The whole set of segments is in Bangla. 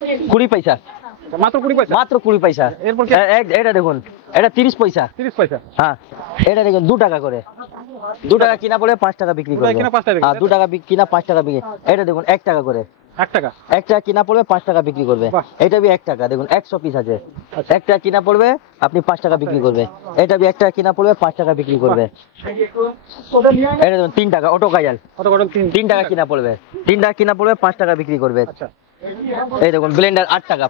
20 পয়সা, মাত্র 20 পয়সা, মাত্র 20 পয়সা। এরপর এটা দেখুন, এটা 30 পয়সা। 30 পয়সা। হ্যাঁ, এটা দেখুন 2 টাকা করে, 2 টাকা কিনা পড়ে 5 টাকা বিক্রি করবে। কিনা 5 টাকা, হ্যাঁ 2 টাকা কিনা 5 টাকা বিক্রি। এটা দেখুন 1 টাকা করে, 1 টাকা, 1 টাকা কিনা পড়বে 5 টাকা বিক্রি করবে। এটা বি 1 টাকা, দেখুন 100 পিস আছে। 1 টাকা কিনা পড়বে আপনি 5 টাকা বিক্রি করবে। এটা বি 1 টাকা কিনা পড়বে 5 টাকা বিক্রি করবে। এটা দেখুন 3 টাকা অটো কাজাল, কত কত 3 টাকা কিনা পড়বে, 3 টাকা কিনা পড়বে 5 টাকা বিক্রি করবে। আচ্ছা, এই দেখুন ব্লেন্ডার 8 টাকা,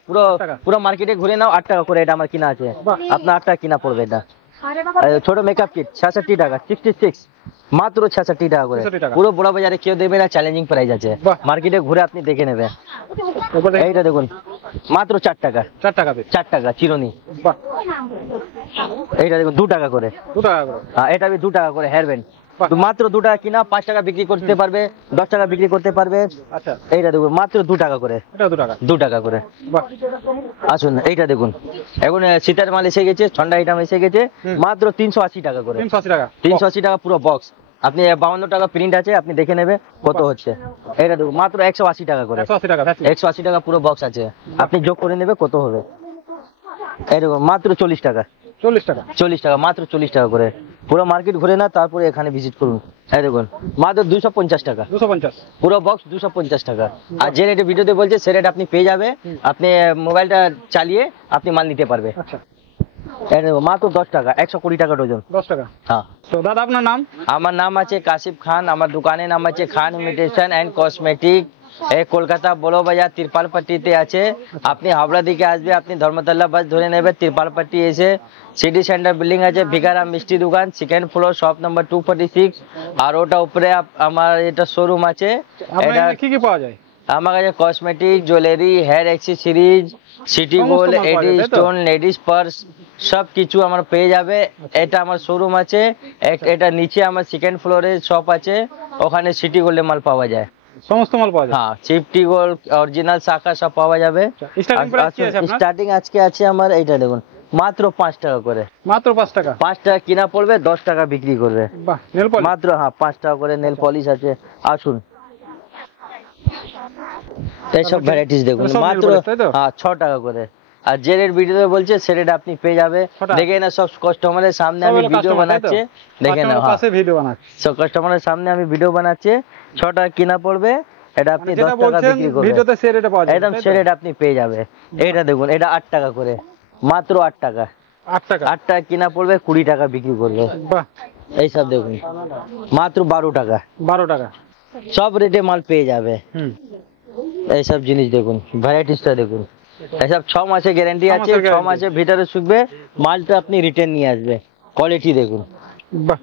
পুরো মার্কেটে ঘুরে নাও 8 টাকা করে, এটা আমার কিনা আছে। আপনার 8 টাকা কিনা পড়বে। এটা ছোট মেকআপ কিট 66 টাকা, 66 মাত্র 66 টাকা করে। পুরো বড় বাজারে কেউ দেবে না, চ্যালেঞ্জিং প্রাইস আছে, মার্কেটে ঘুরে আপনি দেখে নেবেন। এইটা দেখুন মাত্র 4 টাকা, 4 টাকা, 4 টাকা চিরুনি। এইটা দেখুন 2 টাকা করে, 2 টাকা করে। হ্যাঁ এটা 2 টাকা করে হেয়ার ব্যান্ড, মাত্র 2 টাকা কিনা 5 টাকা বিক্রি করতে পারবে, 10 টাকা বিক্রি করতে পারবে। আচ্ছা, এইটা দেখুন মাত্র 2 টাকা করে, এটা 2 টাকা, 2 টাকা করে। বাহ, আসুন এইটা দেখুন, এখন শীতের মাল এসে গেছে, ঠান্ডা আইটেম এসে গেছে, মাত্র 380 টাকা করে। 380 টাকা, 380 টাকা পুরো বক্স। আপনি 52 টাকা প্রিন্ট আছে, আপনি দেখে নেবে কত হচ্ছে। এটা দেখুন মাত্র 180 টাকা করে, 180 টাকা, 180 টাকা পুরো বক্স আছে, আপনি যোগ করে নেবে কত হবে। এই দেখুন মাত্র 40 টাকা, 40 টাকা, 40 টাকা, মাত্র 40 টাকা করে। পুরো মার্কেট ঘুরে না, তারপরে এখানে ভিজিট করুন। এই দেখুন মাত্র 250 টাকা, 250 পুরো বক্স 250 টাকা। আর যে রেটে ভিডিওতে বলছে সে রেট আপনি পেয়ে যাবে, আপনি মোবাইলটা চালিয়ে আপনি মাল নিতে পারবে। আচ্ছা, এই দেখুন মাত্র 10 টাকা, 120 টাকা ডজন। 10 টাকা। হ্যাঁ, তো দাদা আপনার নাম? আমার নাম আছে কাশিফ খান, আমার দোকানের নাম আছে খান ইমিটেশন এন্ড কসমেটিক। এই কলকাতা বড় বাজার তিরপালপট্টিতে আছে। আপনি হাওড়া দিকে আসবে, আপনি ধর্মতলা বাস ধরে নেবে, তিরপালপট্টি এসে সিটি সেন্টার বিল্ডিং আছে, ভিকারাম মিষ্টি দোকান, সেকেন্ড ফ্লোর, শপ নাম্বার 246। আর ওটা উপরে আমার এটা শোরুম আছে। আপনার এখানে কি কি পাওয়া যায়? আমার কাছে cosmetic, jewellery, hair accessories, city gold, AD stone, ladies purse সব কিছু আমার পেয়ে যাবে। এটা আমার শোরুম আছে, এটা নিচে আমার সেকেন্ড ফ্লোরে শপ আছে, ওখানে সিটি গোল্ডের মাল পাওয়া যায়, সমস্ত মাল পাওয়া যায়। হ্যাঁ সিটি গোল্ড অরিজিনাল শাখা সব পাওয়া যাবে। স্টার্টিং প্রাইস কি আছে আপনার? স্টার্টিং আজকে আছে আমার এইটা দেখুন মাত্র 5 টাকা করে, মাত্র 5 টাকা, 5 টাকা কিনা পড়বে, 10 টাকা বিক্রি করবে। বাহ, নেল পলিশ মাত্র, হ্যাঁ 5 টাকা করে নেল পলিশ আছে। আসুন এইসব ভ্যারাইটিস দেখুন মাত্র 6 টাকা করে। আর যে রেট ভিডিওতে বলছে সে রেট আপনি পেয়ে যাবে। দেখে না, সব কাস্টমারের সামনে আমি ভিডিও বানাচ্ছি, দেখে না, পাশে ভিডিও বানাচ্ছি, সব কাস্টমারের সামনে আমি ভিডিও বানাচ্ছি। 6 টাকা কিনা পড়বে, এটা আপনি 10 টাকা বিক্রি করবেন, ভিডিওতে সে রেটে পাওয়া যায়, একদম সে রেট আপনি পেয়ে যাবে। এইটা দেখুন, এটা 8 টাকা করে, মাত্র 8 টাকা, 8 টাকা, 8 টাকা কিনা পড়বে, 20 টাকা বিক্রি করবে। বাহ, এইসব দেখুন মাত্র 12 টাকা, 12 টাকা, সব রেটে মাল পেয়ে যাবে। হুম, এইসব জিনিস দেখুন, ভ্যারাইটিসটা দেখুন, এইসব 6 মাসের গ্যারান্টি আছে, 6 মাসের ভিতরে শুকবে মালটা, আপনি রিটার্ন নিয়ে আসবে। কোয়ালিটি দেখুন, বাহ,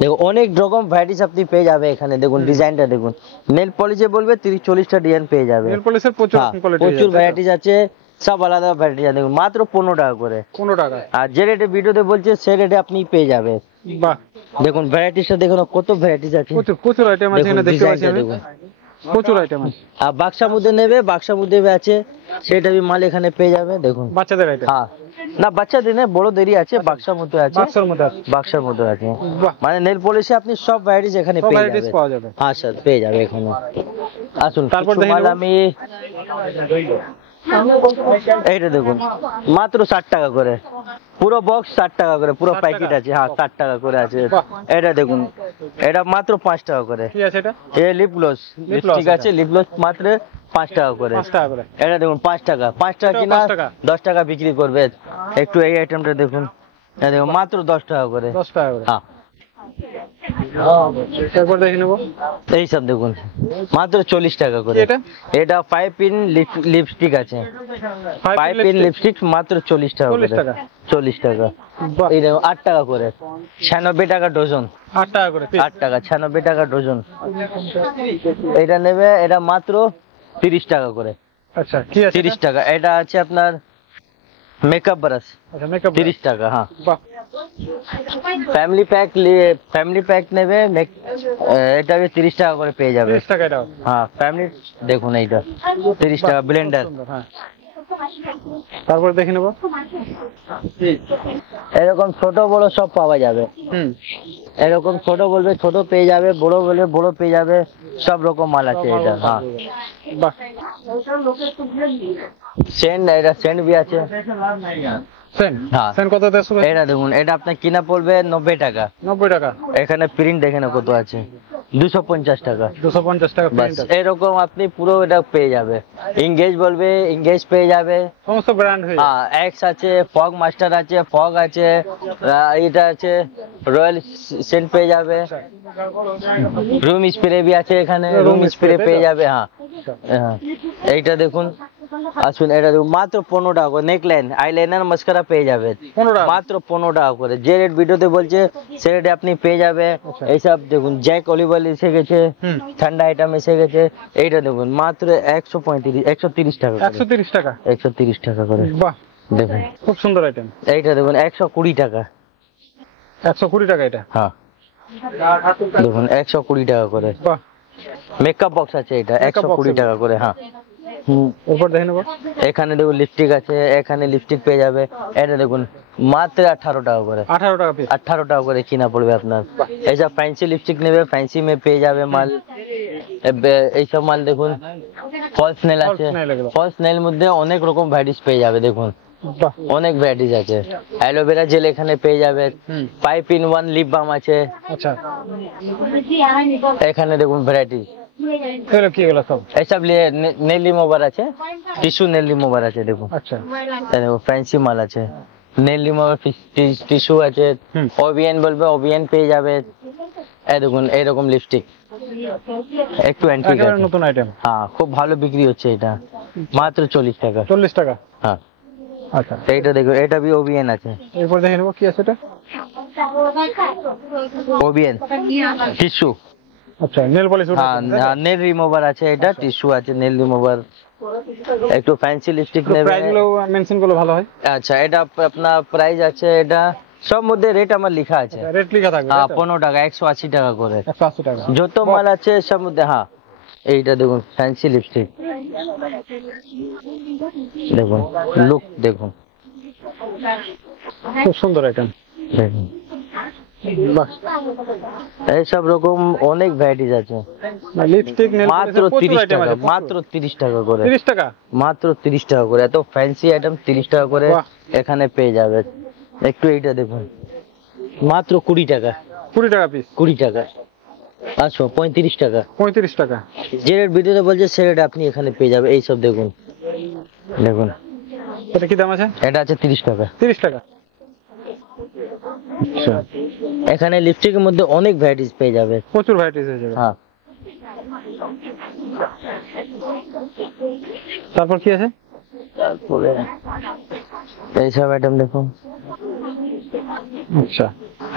দেখুন অনেক রকম ভ্যারাইটিস আপনি পেয়ে যাবে এখানে। দেখুন ডিজাইনটা দেখুন, নেল পলিশে বলবে 30-40টা ডিজাইন পেয়ে যাবে। নেল পলিশের প্রচুর কোয়ালিটি, প্রচুর ভ্যারাইটিস আছে, সব আলাদা ভ্যারাইটিস আছে। দেখুন মাত্র 15 টাকা করে, 15 টাকা, আর যে রেটে ভিডিওতে বলছে সে রেটে আপনি পেয়ে যাবে। বাহ, দেখুন ভ্যারাইটিসটা দেখুন, কত ভ্যারাইটিস আছে, প্রচুর আইটেম আছে এখানে, দেখতে পাচ্ছি আমি, দেখুন প্রচুর আইটেম আছে। আর বাক্সা মধ্যে নেবে, বাক্সা মধ্যে আছে, সেটা বি মাল এখানে পেয়ে যাবে। দেখুন বাচ্চাদের আইটেম, হ্যাঁ, না বাচ্চাদের নেই, বড় দেরি আছে, বাক্সার মধ্যে আছে, বাক্সের মধ্যে আছে, বাক্সার মধ্যে আছে। বাহ, মানে নেল পলিশে আপনি সব ভ্যারাইটিস এখানে সব পেয়ে ভ্যারাইটিস যাবেন। পাওয়া যাবে। হ্যাঁ স্যার পেয়ে যাবে এখানে। আসুন তারপর কিছু দেখে মাল নেব। আমি এইটা দেখুন মাত্র 60 টাকা করে, পুরো বক্স 60 টাকা করে, পুরো 60 প্যাকেট টাকা? আছে, হ্যাঁ 60 টাকা করে আছে। বাহ। এটা দেখুন, এটা মাত্র 5 টাকা করে। কি আছে এটা? এ লিপ গ্লস, লিপস্টিক আছে, লিপ গ্লস মাত্র 5 টাকা করে। 5 টাকা করে, এটা দেখুন 5 টাকা, 5 টাকা এটাও কিনা 5 টাকা। 10 টাকা বিক্রি করবে। একটু এই আইটেমটা দেখুন, এটা দেখুন মাত্র 10 টাকা করে। 10 টাকা করে। হ্যাঁ তারপর দেখে নেব, এইসব দেখুন মাত্র 40 টাকা করে। কি এটা? এটা 5 পিন লিপস্টিক আছে, 5 পিন লিপস্টিক মাত্র 40 টাকা 40 করে, টাকা। 40 টাকা। বাহ, এই দেখুন 8 টাকা করে, 96 টাকা ডজন, 8 টাকা করে piece। 8 টাকা 96 টাকা ডজন। এটা নেবে, এটা মাত্র 30 টাকা করে, আচ্ছা, কি আছে 30 টাকা। এটা আছে আপনার মেকআপ ব্রাশ, আচ্ছা, মেকআপ 30 টাকা। হ্যাঁ বাহ, ফ্যামিলি প্যাক নেবে, এটা 30 টাকা করে পেয়ে যাবে। 30 টাকা এটাও। হ্যাঁ ফ্যামিলি দেখুন, এইটা 30 টাকা ব্লেন্ডার। সুন্দর, হ্যাঁ। তারপর দেখে নেব, এরকম ছোট বড় সব পাওয়া যাবে। হুম, এরকম ছোট বলবে ছোট পেয়ে যাবে, বড় বলবে বড় পেয়ে যাবে, সব রকম মাল আছে এটা। হ্যাঁ বাহ, সেন্ট, এটা সেন্ট বি আছে। সেন হ্যাঁ। সেন কত দেড়শো? এটা দেখুন, এটা আপনার কিনা পড়বে 90 টাকা। 90 টাকা। এখানে প্রিন্ট দেখেন কত আছে, 250 টাকা। 250 টাকা বাস প্রিন্ট আছে। এরকম আপনি পুরো এটা পেয়ে যাবে। ইংগেজ বলবে ইংগেজ পেয়ে যাবে। সমস্ত ব্র্যান্ড হয়ে হ্যাঁ, এক্স আছে, ফগ মাস্টার আছে, ফগ আছে, এটা আছে, রয়্যাল সেন্ট পেয়ে যাবে, রুম স্প্রে भी আছে এখানে, রুম স্প্রে পেয়ে যাবে। হ্যাঁ হ্যাঁ, এইটা দেখুন, আসুন এটা দেখুন, মাত্র 15 টাকা করে নেকলাইন, আইলাইনার, মাস্কারা পেয়ে যাবে 15 টাকা। মাত্র 15 টাকা করে। যে রেট ভিডিওতে বলছে সে রেটে আপনি পেয়ে যাবে। এইসব দেখুন, জ্যাক অলিভ অয়েল এসে গেছে, ঠান্ডা আইটেম এসে গেছে। এইটা দেখুন মাত্র 130 টাকা করে। 130 টাকা। 130 টাকা করে বাহ, দেখুন। খুব সুন্দর আইটেম। এইটা দেখুন 120 টাকা। 120 টাকা এটা। হ্যাঁ দেখুন 120 টাকা করে। বাহ, মেকআপ বক্স আছে, এটা Makeup box 120 টাকা করে। হ্যাঁ, এরপর দেখে নেবো। এখানে দেখুন লিপস্টিক আছে, এখানে লিপস্টিক পেয়ে যাবে। এটা দেখুন মাত্র 18 টাকা করে। 18 টাকা পিস। 18 টাকা করে কিনা পড়বে আপনার। এইসব ফ্যান্সি লিপস্টিক নেবে, ফ্যান্সি মে পেয়ে যাবে মাল। এইসব মাল দেখুন, ফলস নেল আছে। False nail এগুলো। ফলস নেল মধ্যে অনেক রকম ভ্যারাইটিস পেয়ে যাবে দেখুন, বাহ, অনেক ভ্যারাইটিস আছে। অ্যালোভেরা জেল এখানে পেয়ে যাবে। Pipe in one lip balm আছে আচ্ছা। এখানে দেখুন ভ্যারাইটি। এগুলো কি এগুলো সব? এইসব নেল রিমুভার আছে, টিস্যু নেল রিমুভার আছে দেখুন। আচ্ছা। এই দেখো ফ্যান্সি মাল আছে, নেল রিমুভার, টিস্যু আছে। ওবিএন বলবে ওবিএন পেয়ে যাবে। এই দেখুন এইরকম লিপস্টিক, একটু অ্যান্টিক একেবারে আছে। নতুন আইটেম। হ্যাঁ, খুব ভালো বিক্রি হচ্ছে এটা, মাত্র 40 টাকা। 40 টাকা। হ্যাঁ, আচ্ছা। এইটা দেখো, এটা বি ওবিএন আছে। এরপর দেখে নেবো কি আছে এটা। ওবিএন টিস্যু। আচ্ছা, নেল পলিশ। হ্যাঁ, নেল রিমুভার আছে, এটা টিস্যু আছে, নেল রিমুভার। একটু ফ্যান্সি লিপস্টিক নেবে। প্রাইস গুলো মেনশন করলে ভালো হয়। আচ্ছা, এটা আপনার প্রাইস আছে, এটা সব মধ্যে রেট আমার লেখা আছে। রেট লেখা থাকবে। হ্যাঁ, 15 টাকা, 180 টাকা করে 180 টাকা। যত মাল আছে সব মধ্যে। হ্যাঁ, এইটা দেখুন ফ্যান্সি লিপস্টিক দেখুন, লুক দেখুন, খুব সুন্দর আইটেম। দেখুন। বাহ, এইসব রকম অনেক ভ্যারাইটিস আছে। লিপস্টিক নেল মাত্র 30 টাকা, মাত্র 30 টাকা করে। 30 টাকা। মাত্র 30 টাকা করে, এত ফ্যান্সি আইটেম 30 টাকা করে বাহ। এখানে পেয়ে যাবে। একটু এইটা দেখুন, মাত্র 20 টাকা। 20 টাকা পিস। 20 টাকা। আচ্ছা, 35 টাকা। 35 টাকা। যে রেট ভিডিওতে বলছে সে রেট আপনি এখানে পেয়ে যাবে। এইসব দেখুন, দেখুন এটা কি দাম আছে? এটা আছে 30 টাকা। 30 টাকা। আচ্ছা, এখানে লিপস্টিকের মধ্যে অনেক ভ্যারাইটিস পেয়ে যাবে। প্রচুর ভ্যারাইটিস হয়ে যাবে। হ্যাঁ, তারপর কি আছে? তারপরে এইসব আইটেম দেখুন। আচ্ছা,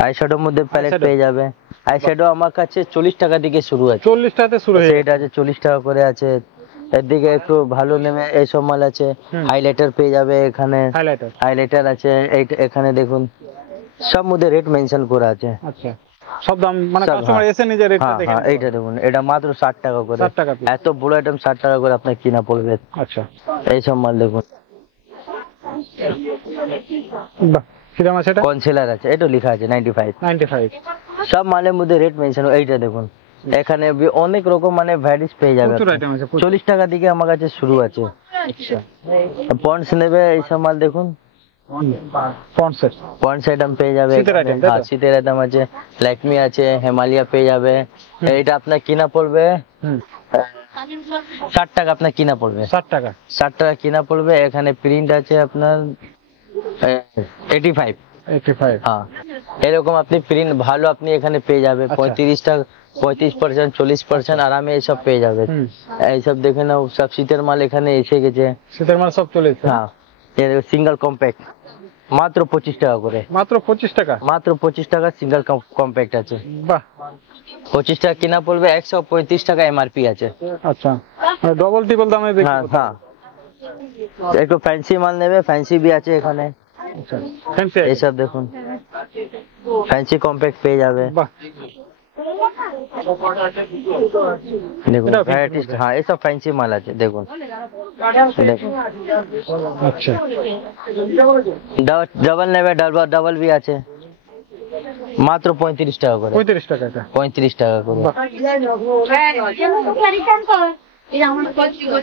আইশ্যাডোর মধ্যে প্যালেট Eyeshadow। পেয়ে যাবে। আইশ্যাডো আমার কাছে 40 টাকা থেকে শুরু আছে। 40 টাকাতে শুরু হয়ে এটা আছে 40 টাকা করে আছে। এর দিকে একটু ভালো নেমে এইসব মাল আছে। হাইলাইটার পেয়ে যাবে এখানে, হাইলাইটার। হাইলাইটার আছে। এখানে দেখুন সব মধ্যে রেট মেনশন করা আছে। আচ্ছা, সব দাম মানে সব, কাস্টমার হ্যাঁ। এসে নিজে রেটটা হ্যাঁ দেখে হ্যাঁ, নেবে। এইটা দেখুন, এটা মাত্র 60 টাকা করে। 60 টাকা piece। এত বড় আইটেম 60 টাকা করে আপনার কিনা পড়বে। আচ্ছা, এইসব মাল দেখুন। বাহ, কি দাম আছে এটা? কনসিলার আছে, এটা লেখা আছে 95। 95। সব মালের মধ্যে রেট মেনশন। এইটা দেখুন, এখানে অনেক রকম মানে ভ্যারাইটিস পেয়ে যাবে। প্রচুর আইটেম আছে, প্রচুর। 40 টাকা থেকে আমার কাছে শুরু আছে। আচ্ছা, পন্ডস নেবে, এইসব মাল দেখুন, পন্ডস। পন্ডস আইটেম পেয়ে যাবে। শীতের এখানে। item, তাই তো? হ্যাঁ, শীতের আইটেম আছে, ল্যাকমি আছে, হিমালয়া পেয়ে যাবে। এইটা আপনার কিনা পড়বে 60 টাকা। আপনার কিনা পড়বে 60 টাকা। 60 টাকা কিনা পড়বে। এখানে প্রিন্ট আছে আপনার 85। 85। হ্যাঁ, এরকম আপনি প্রিন্ট ভালো আপনি এখানে পেয়ে যাবে। আচ্ছা। 35 টাকা, 35%, 40% আরামে এইসব পেয়ে যাবে। এইসব দেখে নাও, সব শীতের মাল এখানে এসে গেছে। শীতের মাল সব চলে এসেছে। হ্যাঁ, সিঙ্গেল কম্প্যাক্ট মাত্র 25 টাকা করে। মাত্র 25 টাকা। মাত্র 25 টাকা সিঙ্গেল কম্প্যাক্ট আছে। বাহ, 25 টাকা কিনা পড়বে, 135 টাকা এমআরপি আছে। আচ্ছা, ডবল ট্রিপল দামে বিক্রি হ্যাঁ করতে হ্যাঁ, একটু ফ্যান্সি মাল নেবে, ফ্যান্সি বি আছে এখানে। আচ্ছা, ফ্যান্সি। এইসব দেখুন, ফ্যান্সি কম্প্যাক্ট পেয়ে যাবে। বাহ, দেখুন এটাও fancy ভ্যারাইটিস। মধ্যে। হ্যাঁ, এইসব ফ্যান্সি মাল আছে দেখুন, দেখুন। আচ্ছা, ডবল নেবে, ডবল বি আছে, মাত্র 35 টাকা করে। 35 টাকা এটা। 35 টাকা করে। বাহ,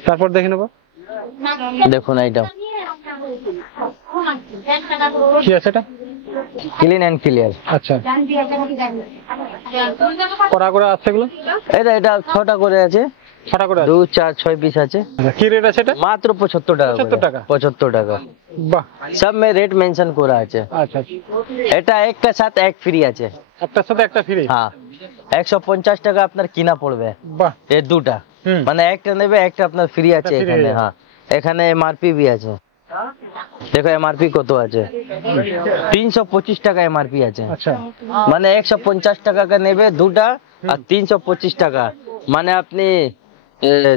তারপর দেখে নেবো দেখুন এইটা কি আছে এটা। Clean and clear. আচ্ছা, কটা করে আছে এগুলো? এটা 6টা করে আছে, 6টা করে আছে। 2 4 6 পিস আছে। কি রেট আছে এটা? মাত্র 75 টাকা। 75 টাকা? 75 টাকা। বাহ, সব में रेट मेंशन করা আছে। আচ্ছা, এটা এক কা সাথে এক ফ্রি আছে। একটার সাথে একটা ফ্রি? হ্যাঁ, 150 টাকা আপনার কিনা পড়বে। বাহ, এই দুটা, মানে একটা নেবে একটা আপনার ফ্রি আছে একটা free এখানে। আছে। হ্যাঁ, এখানে এমআরপি भी আছে। দেখো এমআরপি কত আছে, 325 টাকা এমআরপি আছে। আচ্ছা, মানে 150 টাকা का নেবে দুটা আর 325 টাকা, মানে আপনি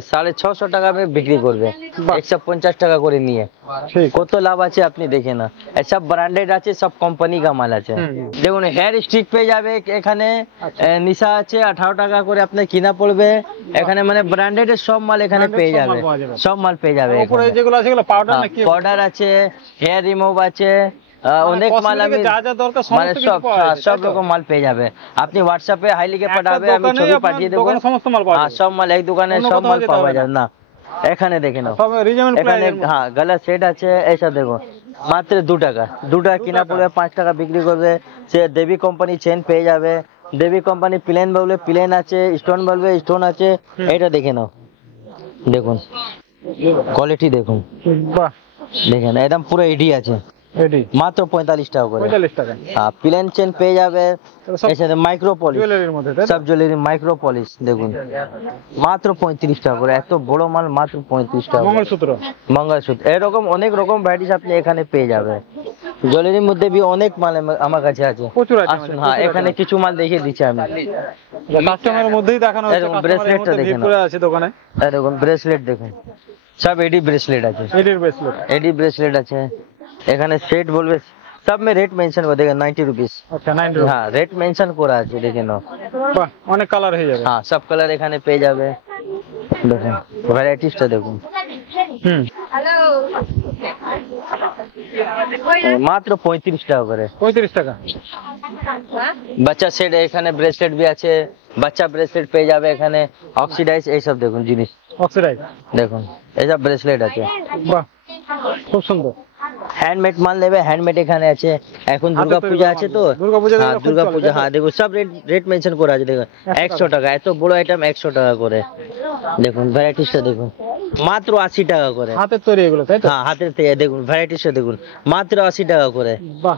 650 টাকা में বিক্রি করবে, বাহ। 150 টাকা করে নিয়ে। ঠিক। কত লাভ আছে আপনি দেখে না, সব ব্র্যান্ডেড আছে, সব কোম্পানি का মাল আছে। দেখুন হেয়ার স্টিক পেয়ে যাবে এখানে, নিশা আছে 18 টাকা করে আপনার কিনা পড়বে এখানে, মানে ব্র্যান্ডেড সব মাল এখানে Branded পেয়ে সব যাবে, মাল পাওয়া যাবে। সব মাল পেয়ে যাবে উপরে এখানে। যেগুলো আছে এগুলো পাউডার নাকি? পাউডার আছে, হেয়ার রিমুভ আছে, অনেক মাল আমি cosmetic যা যা দরকার মানে সমস্ত কিছু সব পাওয়া যায়, সব তাই তো? রকম মাল পেয়ে যাবে। আপনি হোয়াটসঅ্যাপে হাই লিখে একটা পাঠাবে, আমি দোকানেই ছবি আপনার পাঠিয়ে দেবো। দোকানে সমস্ত মাল পাওয়া হ্যাঁ, যাবে। সব মাল এক দোকানে অন্য সব কোথাও মাল যেতে পাওয়া হবে যায় না। এখানে দেখে নাও, সব রিজনেবল এখানে প্রাইস। হ্যাঁ গলা সেট আছে, এইসা দেখো মাত্র 2 টাকা। 2 টাকা কিনা পড়বে, 5 টাকা বিক্রি করবে। সে দেবী কোম্পানি চেন পেয়ে যাবে, দেবী কোম্পানি প্লেন বলবে প্লেন আছে, স্টোন বলবে স্টোন আছে। এটা দেখে নাও, দেখুন কোয়ালিটি দেখুন, বাহ, দেখেন একদম পুরো এডি আছে, এডি মাত্র 45 টাকা করে। 45 টাকা। হ্যাঁ, প্লেন চেন পেয়ে যাবে, সব এর সাথে মাইক্রো পলিশ, জুয়েলারির মধ্যে, তাই তো? সব জুয়েলারি মাইক্রো পলিশ দেখুন, মাত্র 35 টাকা করে। এত বড় মাল মাত্র 35 টাকা। মঙ্গলসূত্র, মঙ্গলসূত্র এরকম অনেক রকম ভ্যারাইটিস আপনি এখানে পেয়ে যাবে। জুয়েলারির মধ্যে भी অনেক মাল আমার কাছে আছে। প্রচুর আছে আসুন, মানে, হ্যাঁ প্রচুর এখানে আছে। কিছু মাল দেখিয়ে দিচ্ছি আমি। কাস্টমারের মধ্যেই দেখানো হচ্ছে, এরকম কাস্টমারের bracelet টা মধ্যে দেখে ভিড় নাও। করে আছে দোকানে। এরকম ব্রেসলেট দেখুন, সব এডি ব্রেসলেট আছে, এডির ব্রেসলেট। এডি ব্রেসলেট আছে। এখানে সেট বলবে, সব में रेट मेंशन করে দেখেন 90 रुपीस। আচ্ছা, 90। হ্যাঁ, রেট মেনশন করা আছে, দেখে নাও। বাহ, অনেক কালার হয়ে যাবে। হ্যাঁ, সব কালার এখানে পেয়ে যাবে। দেখুন ভ্যারাইটিসটা দেখুন, মাত্র 35 টাকা করে। 35 টাকা। বাচ্চা সেট এখানে ব্রেসলেট भी আছে, বাচ্চা ব্রেসলেট পেয়ে যাবে এখানে, অক্সিডাইজ এইসব দেখুন জিনিস অক্সিডাইজ। দেখুন, এইসব ব্রেসলেট আছে। বাহ, খুব সুন্দর। হ্যান্ডমেড মাল নেবে, হ্যান্ডমেড এখানে আছে। এখন দুর্গা পূজা আছে তো, দুর্গাপূজা হ্যাঁ খুব দুর্গা চলে, পূজা, তাই তো? হ্যাঁ দেখুন সব রেট মেনশন করা আছে। দেখুন 100 টাকা, এত বড় আইটেম 100 টাকা করে। দেখুন ভ্যারাইটিসটা দেখুন, মাত্র 80 টাকা করে। হাতের তৈরি এগুলো, তাই তো? হ্যাঁ, হাতের থেকে দেখুন ভ্যারাইটিসটা দেখুন, মাত্র 80 টাকা করে। বাহ,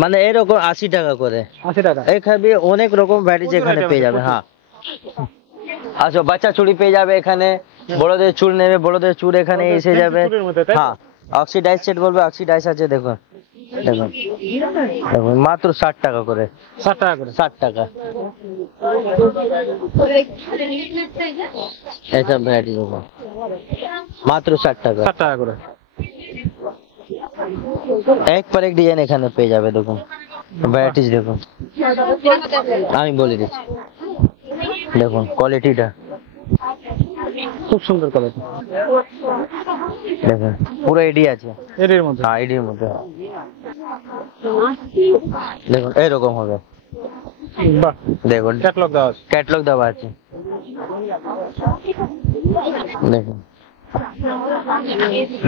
মানে এরকম 80 টাকা করে। 80 টাকা। এখানে অনেক রকম ভ্যারাইটিস প্রচুর এখানে item পেয়ে আছে, যাবে। প্রচুর। হ্যাঁ, আচ্ছা বাচ্চা চুড়ি পেয়ে যাবে এখানে, বড়দের চুড় নেবে, বড়দের চুড় এখানে বড়দের এসে fancy যাবে। চুড়ির মধ্যে, তাই তো? হ্যাঁ, অক্সিডাইজ সেট বলবে, অক্সিডাইজ আছে দেখুন, দেখুন দেখুন মাত্র 60 টাকা করে। 60 টাকা করে। 60 টাকা এইসব ভ্যারাইটি দেখুন, মাত্র 60 টাকা। 60 টাকা করে। এক পর এক ডিজাইন এখানে পেয়ে যাবে। দেখুন ভ্যারাইটিস দেখুন, আমি বলে দিচ্ছি, দেখুন কোয়ালিটিটা খুব সুন্দর কোয়ালিটি। দেখুন পুরো এডি আছে। এডির মধ্যে। হ্যাঁ, এডির মধ্যে দেখুন এইরকম হবে। বাহ, দেখুন ক্যাটালগ দেওয়া আছে। ক্যাটলগ দেওয়া আছে। দেখুন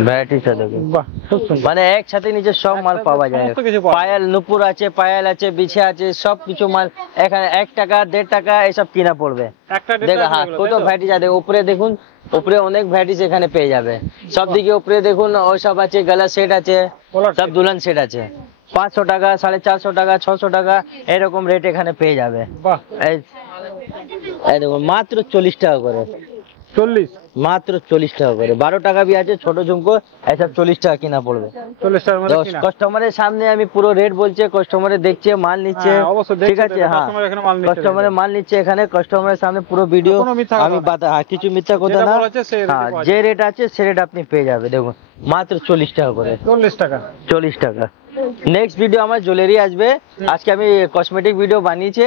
ভ্যারাইটিসটা দেখুন, বাহ, খুব সুন্দর। মানে একসাথে নিচে সব মাল পাওয়া যায়। সমস্ত কিছু পাওয়া যায়। পায়াল নুপুর আছে, পায়াল আছে, বিছে আছে, সব কিছু মাল এখানে 1 টাকা 1.5 টাকা এসব কিনা পড়বে। একটা দেখো হ্যাঁ, কত ভ্যারাইটিস আছে। উপরে দেখুন, উপরে অনেক ভ্যারাইটিস এখানে পেয়ে যাবে। সব দিকে উপরে দেখুন, ওই সব আছে, গলা সেট আছে, কলার সব set। দুলহন সেট আছে। 500 টাকা, 450 টাকা, 600 টাকা এরকম রেট এখানে পেয়ে যাবে। বাহ, এই দেখুন মাত্র 40 টাকা করে, 40। মাত্র 40 টাকা করে। 12 টাকা भी আছে ছোট ঝুমকো, এসব 40 টাকা কিনা পড়বে। 40 টাকার মধ্যে কিনা। কাস্টমারের সামনে আমি পুরো রেট বলছি, কাস্টমারে দেখছে, মাল নিচ্ছে। হ্যাঁ, অবশ্যই দেখছে, ঠিক আছে, দেখো, হ্যাঁ customer এখানে মাল নিচ্ছে। কাস্টমারের মাল নিচ্ছে এখানে, কাস্টমারের সামনে পুরো ভিডিও কোনো মিথ্যা কথা আমি না। হ্যাঁ কিছু মিথ্যা কথা যেটা না। বলা হচ্ছে সেই rate এ হ্যাঁ, পাওয়া যে যায়। রেট আছে সে রেট আপনি পেয়ে যাবে। দেখুন মাত্র 40 টাকা করে, 40 টাকা। 40 টাকা। নেক্সট ভিডিও আমার জুয়েলারি আসবে। আজকে আমি কসমেটিক ভিডিও বানিয়েছি,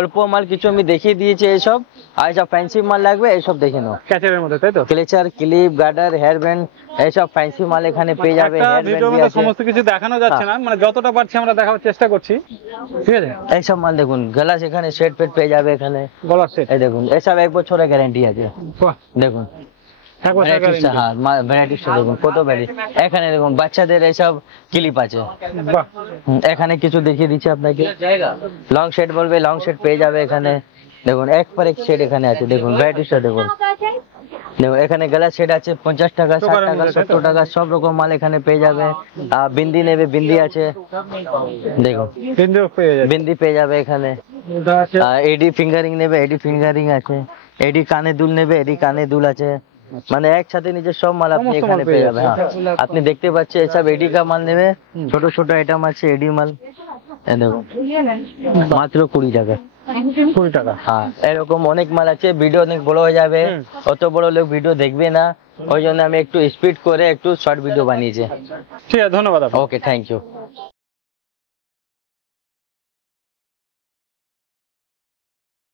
অল্প মাল কিছু আমি দেখিয়ে দিয়েছি এইসব। আর সব ফ্যান্সি মাল লাগবে এইসব দেখে নাও। ক্যাচারের মধ্যে তাই তো? ক্লেচার, ক্লিপ, গার্ডার, হেয়ার ব্যান্ড এইসব ফ্যান্সি মাল এখানে পেয়ে যাবে। একটা হেয়ার ভিডিওর ব্যান্ড মধ্যে সমস্ত কিছু দেখানো যাচ্ছে না, মানে যতটা পারছি আমরা দেখাবার চেষ্টা করছি, ঠিক আছে? এইসব মাল দেখুন, গ্লাস এখানে সেট পেট পেয়ে যাবে এখানে। গলার সেট, এই দেখুন এইসব 1 বছরের গ্যারান্টি আছে। বাহ, দেখুন এক বছর ভ্যারাইটিসটা, হ্যাঁ ভ্যারাইটিসটা দেখুন কত ভ্যারাইটি। এখানে দেখুন বাচ্চাদের এইসব ক্লিপ আছে। বাহ, এখানে কিছু দেখিয়ে দিচ্ছি আপনাকে। লং শেড বলবে, লং শেড পেয়ে যাবে এখানে। দেখুন এক পর এক শেড এখানে আছে। দেখুন ভ্যারাইটিসটা দেখুন। দেখুন এখানে গলা সেট আছে 50 টাকা, 60 টাকা, 70 টাকা, সব রকম মাল এখানে পেয়ে যাবে। আর বিন্দি নেবে, বিন্দি আছে। দেখুন তিনটেও পেয়ে যাবে। বিন্দি পেয়ে যাবে এখানে। এটা আছে, আর এডি ফিঙ্গারিং নেবে, এডি ফিঙ্গারিং আছে। এডি কানে দুল নেবে, এডি কানে দুল আছে। মানে একসাথে নিজের সব মাল আপনি সমস্ত মাল এখানে পেয়ে পেয়ে যাবে। হ্যাঁ আপনি দেখতে পাচ্ছেন এসব এডি কা মাল নেবে, ছোট ছোট আইটেম আছে এডি মাল। এই দেখুন মাত্র 20 টাকা। 20 টাকা। হ্যাঁ এরকম অনেক মাল আছে। ভিডিও অনেক বড় হয়ে যাবে, অত বড় লোক ভিডিও দেখবে না, ওই জন্য আমি একটু স্পিড করে একটু শর্ট ভিডিও বানিয়েছি। ঠিক আছে, ধন্যবাদ আপনাকে। ওকে, থ্যাংক ইউ।